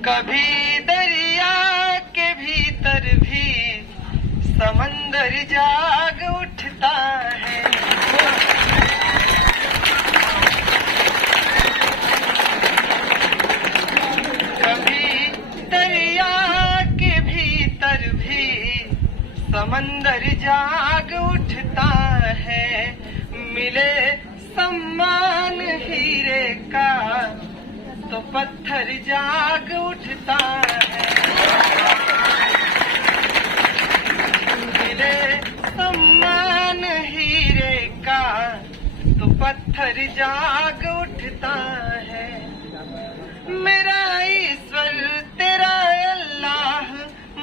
कभी दरिया के भीतर भी समंदर जाग उठता है। कभी दरिया के भीतर भी समंदर जाग उठता है। मिले सम्मान हीरे का तो पत्थर जाग उठता है। मिले सम्मान हीरे का तो पत्थर जाग उठता है। मेरा ईश्वर तेरा अल्लाह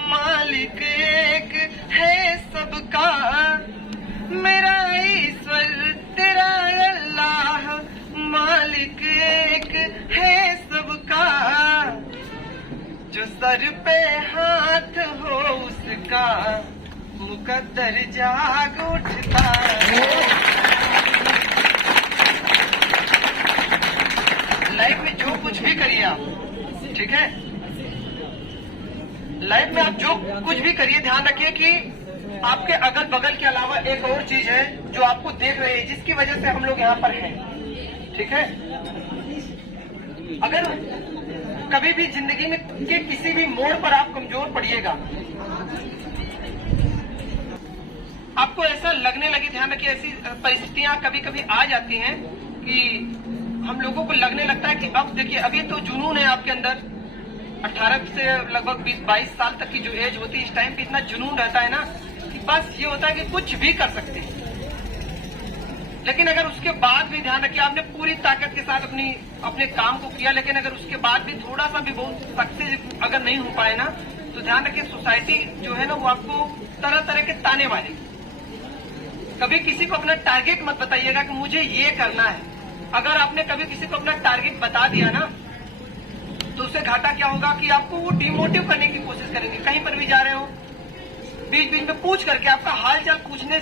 मालिक एक है सबका। मेरा ईश्वर तेरा अल्लाह मालिक एक है सबका। जो सर पे हाथ हो उसका मुकद्दर जाग उठता है। लाइफ में जो कुछ भी करिए आप, ठीक है, लाइफ में आप जो कुछ भी करिए ध्यान रखिए कि आपके अगल बगल के अलावा एक और चीज है जो आपको देख रही है, जिसकी वजह से हम लोग यहाँ पर हैं, ठीक है। अगर कभी भी जिंदगी में के किसी भी मोड़ पर आप कमजोर पड़िएगा, आपको ऐसा लगने लगे, ध्यान रखिए ऐसी परिस्थितियां कभी कभी आ जाती हैं कि हम लोगों को लगने लगता है कि अब देखिए अभी तो जुनून है आपके अंदर, 18 से लगभग 20-22 साल तक की जो एज होती है, इस टाइम पे इतना जुनून रहता है ना कि बस ये होता है कि कुछ भी कर सकते हैं। लेकिन अगर उसके बाद भी ध्यान रखिए आपने पूरी ताकत के साथ अपने काम को किया, लेकिन अगर उसके बाद भी थोड़ा सा भी बहुत सक्सेस अगर नहीं हो पाए ना, तो ध्यान रखिए सोसाइटी जो है ना वो आपको तरह तरह के ताने वाले। कभी किसी को अपना टारगेट मत बताइएगा कि मुझे ये करना है। अगर आपने कभी किसी को अपना टारगेट बता दिया ना, तो उससे घाटा क्या होगा कि आपको वो डिमोटिव करने की कोशिश करेंगे। कहीं पर भी जा रहे हो, बीच बीच में पूछ करके आपका हाल चाल पूछने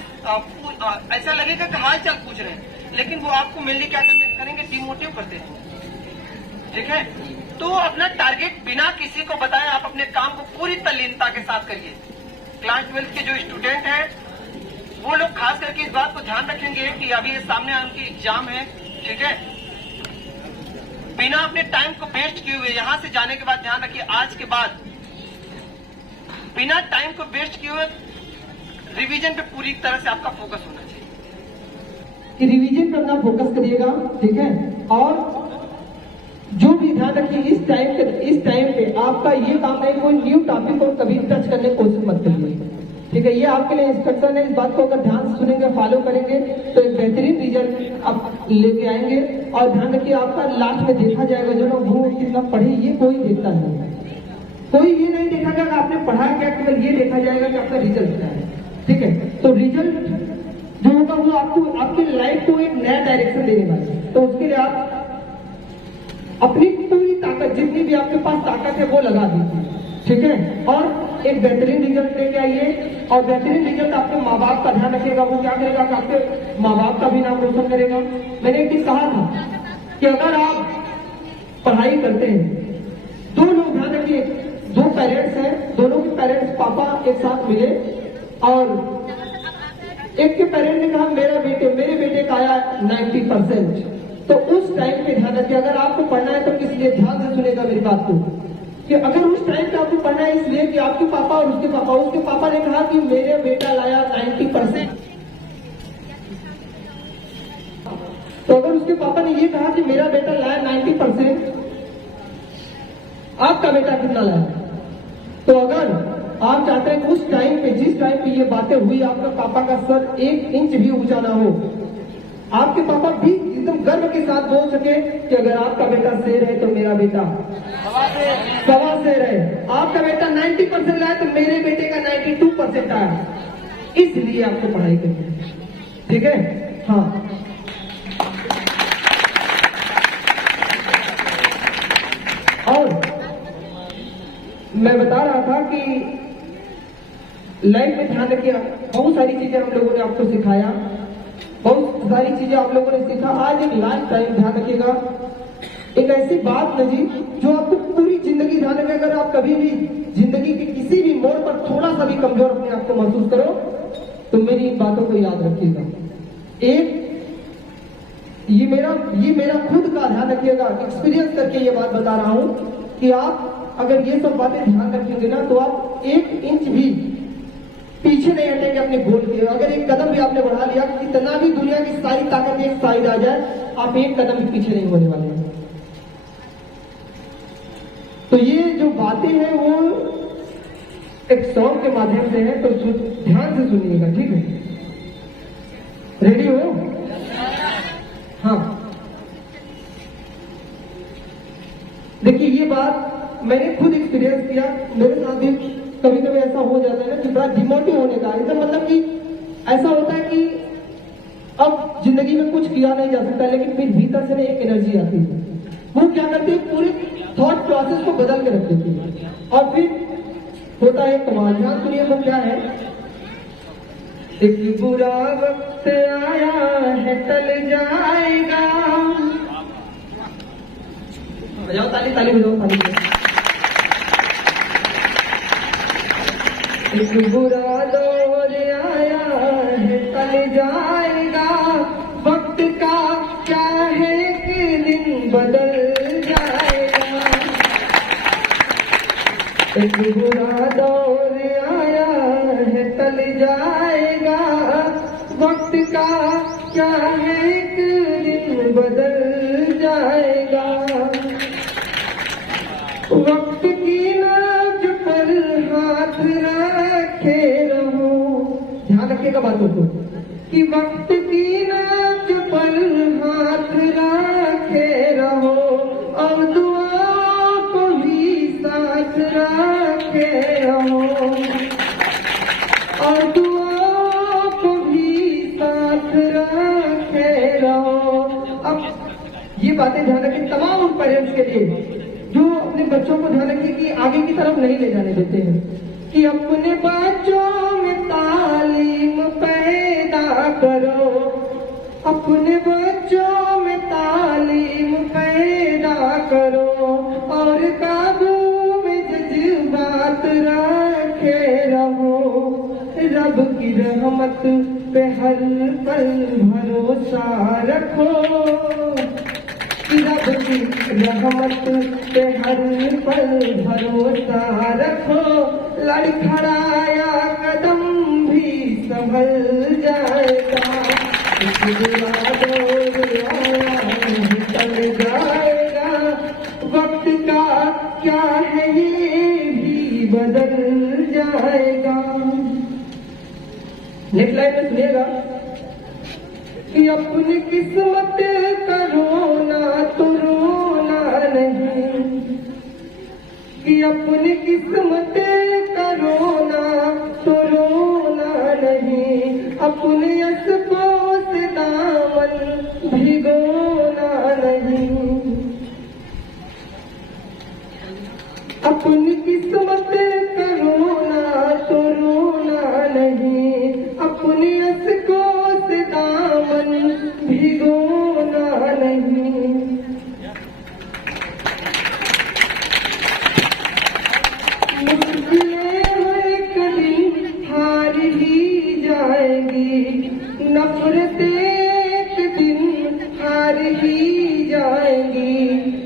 ऐसा लगेगा कि हाल चाल पूछ रहे हैं, लेकिन वो आपको मेनली क्या करेंगे, डिमोटिव करते हैं, ठीक है। तो अपना टारगेट बिना किसी को बताए आप अपने काम को पूरी तल्लीनता के साथ करिए। क्लास 12 के जो स्टूडेंट हैं वो लोग खास करके इस बात को ध्यान रखेंगे कि अभी ये सामने उनकी एग्जाम है, ठीक है। बिना अपने टाइम को वेस्ट किए हुए यहाँ से जाने के बाद ध्यान रखिए आज के बाद बिना टाइम को वेस्ट किए हुए रिवीजन पे पूरी तरह से आपका फोकस होना चाहिए कि रिवीजन पे अपना फोकस करिएगा, ठीक है। और जो भी ध्यान रखिए इस टाइम पे आपका ये काम है, कोई न्यू टॉपिक को कभी टच करने की कोशिश मत करिए, ठीक है। ये आपके लिए इंस्ट्रक्शन है। इस बात को अगर ध्यान से सुनेंगे, फॉलो करेंगे तो एक बेहतरीन रिजल्ट आप लेके आएंगे। और ध्यान रखिए आपका लास्ट में देखा जाएगा जो ना वो कितना पढ़े ये कोई देखता नहीं है। कोई ये नहीं देखा जाएगा आपने पढ़ा क्या, केवल ये देखा जाएगा कि आपका रिजल्ट क्या है, ठीक है। तो रिजल्ट जो होगा वो आपको आपकी लाइफ को एक नया डायरेक्शन देने वाला है। तो उसके लिए आप अपनी पूरी ताकत, जितनी भी आपके पास ताकत है वो लगा दीजिए, ठीक है। और एक बेहतरीन रिजल्ट लेके आइए। और बेहतरीन रिजल्ट आपके माँ बाप का ध्यान रखिएगा। वो क्या करेगा कि आपके माँ बाप का भी नाम रोशन करेगा। मैंने एक चीज कहा था कि अगर आप पढ़ाई करते हैं, दो लोग ध्यान रखिए, दो पेरेंट्स हैं, दोनों के पेरेंट्स पापा एक साथ मिले और एक के पेरेंट ने कहा मेरे बेटे का आया 90%। तो उस टाइम पे ध्यान रखिए, अगर आपको पढ़ना है तो किस लिए, ध्यान से सुनेगा मेरी बात को, कि अगर उस टाइम पे आपको पढ़ना है इसलिए कि आपके पापा और उसके पापा ने कहा कि मेरे बेटा लाया 90%। तो अगर उसके पापा ने ये कहा कि मेरा बेटा लाया 90%, आपका बेटा कितना लाया? तो अगर आप चाहते हैं कि उस टाइम पे, जिस टाइम पे ये बातें हुई, आपका पापा का सर 1 इंच भी ऊंचा ना हो, आपके पापा भी एकदम गर्व के साथ बोल सके कि अगर आपका बेटा शेर है तो मेरा बेटा सवा शेर है। आपका बेटा 90% लाया तो मेरे बेटे का 92% आया। इसलिए आपको पढ़ाई करनी है, ठीक है। हाँ, और मैं बता रहा था कि लाइफ में ध्यान रखिए, बहुत सारी चीजें हम लोगों ने आपको सिखाया, बहुत सारी चीजें आप लोगों ने सीखा। आज एक लास्ट टाइम ध्यान रखिएगा, एक ऐसी बात ना जी जो आपको पूरी जिंदगी ध्यान रखेगा। सा भी कमजोर अपने आप को महसूस करो तो मेरी इन बातों को याद रखिएगा। एक ये मेरा खुद का ध्यान रखिएगा, एक्सपीरियंस करके ये बात बता रहा हूं कि आप अगर ये सब बातें ध्यान रखेंगे ना तो आप 1 इंच भी पीछे नहीं हटेंगे अपने गोल के। अगर एक कदम भी आपने बढ़ा लिया, कितना भी दुनिया की सारी ताकत एक साइड आ जाए, आप एक कदम भी पीछे नहीं होने वाले हैं। तो ये जो बातें हैं वो एक सॉन्ग के माध्यम से है, तो ध्यान से सुनिएगा, ठीक है? रेडी हो? हाँ, देखिए ये बात मैंने खुद एक्सपीरियंस किया। मेरे साथ भी कभी कभी ऐसा हो जाता है ना कि बड़ा डिमोटिव होने का, एकदम मतलब कि ऐसा होता है कि अब जिंदगी में कुछ किया नहीं जा सकता, लेकिन फिर भीतर से ना एक एनर्जी आती है, वो क्या करती है, पूरे थॉट प्रोसेस को बदल के रख देती है। और फिर होता है कमाल। ध्यान सुनिए वो क्या है। एक बुरा वक्त आया है टल जाएगा, बजाओ ताली, ताली बजाओ, ताली बजाओ। एक बुरा दौर आया है टल जाएगा, वक्त का क्या है एक दिन बदल जाएगा। एक बुरा दौर आया है टल जाएगा, वक्त का क्या है एक दिन बदल जाएगा। वक्त की नाज पर हाथ रखे रहो, ध्यान रखिएगा बातों को, कि वक्त की नाज पर हाथ रखे रहो और दुआओं को भी साथ रखे रहो, और दुआओं को भी साथ रखे रहो। अब ये बातें ध्यान रखें तमाम उन पेरेंट्स के लिए जो अपने बच्चों को ध्यान रखिए कि आगे की तरफ नहीं ले जाने देते हैं, कि अपने बच्चों में तालीम पैदा करो, अपने बच्चों में तालीम पैदा करो और काबू में जज्बात रखे रहो। रब की रहमत पे हर पल भरोसा रखो, रब की रहमत पे हर पल भरोसा रखो, लड़खड़ाया कदम भी संभल जाएगा। बुरा दौर आया टल जाएगा, वक्त का क्या है ये भी बदल जाएगा। नेक्स्ट लाइन में सुनिएगा कि अपनी किस्मत का रोना तो रोना नहीं, कि अपनी किस्मत का रोना तो रोना नहीं, अपने असकों से दामन भिगोना नहीं। अपनी किस्मत का रोना तो रोना नहीं, अपने असकों से दामन भिगोना नहीं। मुश्किलें एक दिन हार ही जाएंगी, नफरतें एक दिन हार ही जाएंगी।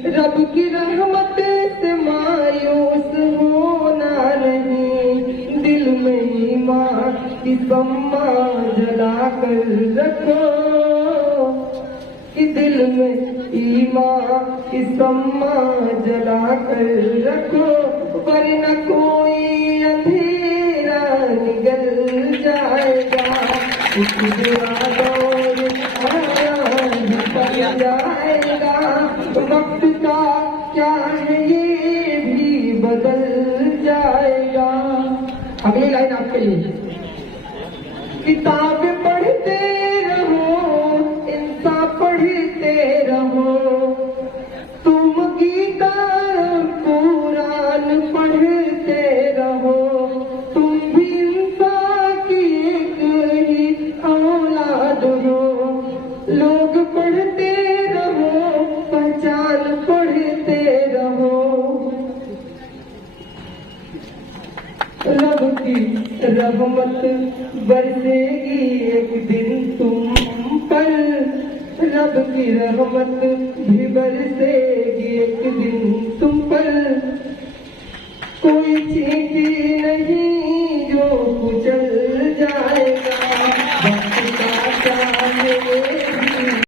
रब की रहमत से मायूस होना नहीं, दिल में ईमान की सम्मा जला कर रखो, कि दिल में ईमान की सम्मा जला कर रखो, वरना कोई अंधेरा निगल जाएगा। इस बुरा दौर आया निकल जाएगा, वक्त का क्या है ये भी बदल जाएगा। अगली लाइन आपके लिए, किताब पढ़ते रहो, इंसाफ पढ़ते रहो, तुम गीता कुरान पढ़ते रहो, तुम भी इंसान की एक ही औलाद हो। लोग पढ़ते रहो, पहचान पढ़ते रहो, रब की रहमत बरसेगी एक दिन तुम पर, रब की रहमत भी बरसेगी